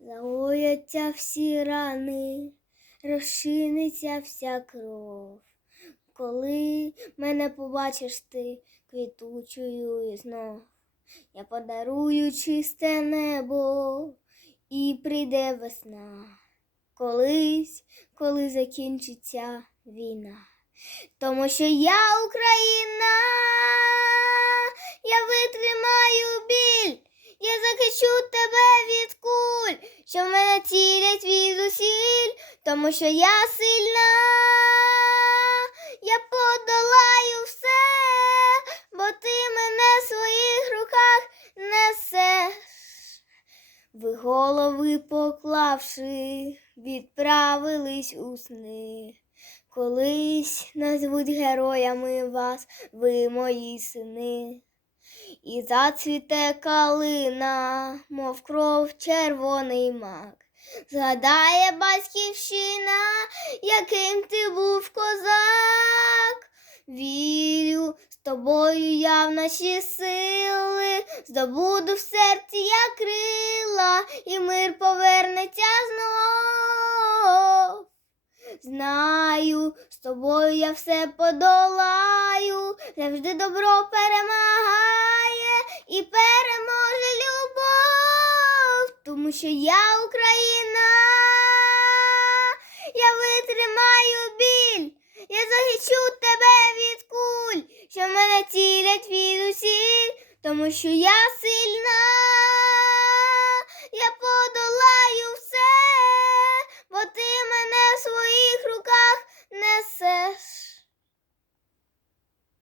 загояться всі рани, розчиниться вся кров. Коли мене побачиш ти квітучою знов, я подарую чисте небо і прийде весна. Колись, коли закінчиться війна. Тому що я Україна, я витримаю біль, я захищу тебе тому що я сильна, я подолаю все, бо ти мене в своїх руках несеш. Ви голови поклавши, відправились у сни. Колись назвуть героями вас, ви мої сини. І зацвіте калина, мов кров червоний мак. Згадає батьківщина, яким ти був козак. Вірю, з тобою я в наші сили, здобуду в серці я крила, і мир повернеться знов. Знаю, з тобою я все подолаю, завжди добро перемагає що я Україна, я витримаю біль, я захищу тебе від куль, що мене цілять від усіль, тому що я сильна.